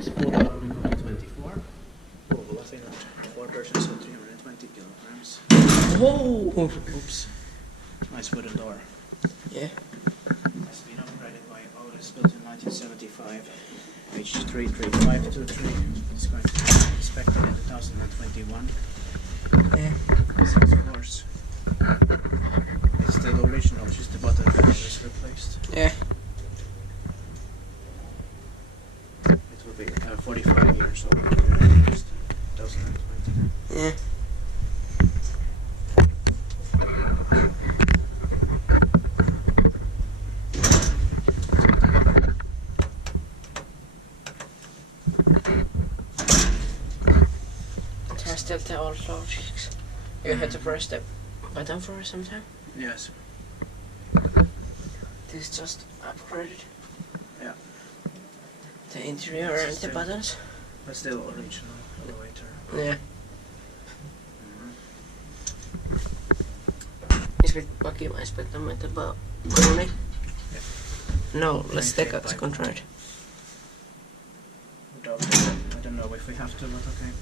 is Puutarhurinkatu 24. Kouvola, Finland. 4 persons and 320 kilograms. Oh! Oops. Nice wooden door. Yeah. Has been upgraded by Otis, built in 1975. Page 33523. It's going to be inspected in 2021. Yeah. 6 floors. It's still original, just the bottom panel is replaced. Yeah. It will be 45 years old in 2020. Yeah. It has still the old logics. You had to press the button for some time. Yes. This is just upgraded. Yeah. The interior and the buttons. But still original elevator. Yeah. Kiwa Inspecta meitä Kone. No, let's take a control. I don't know if we have to, but okay.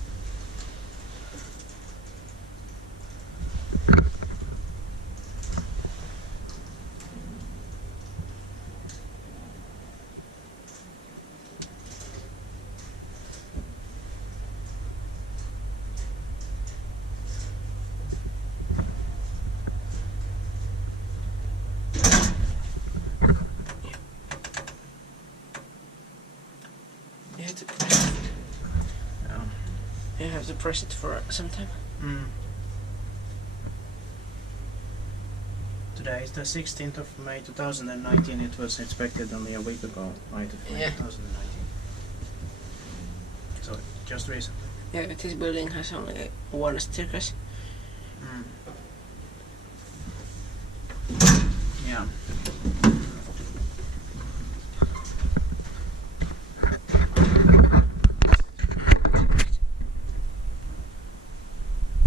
You have to press it for some time. Today is the 16th of May 2019. It was inspected only a week ago, 9th of May 2019. So just recently. Yeah, this building has only one staircase. Yeah.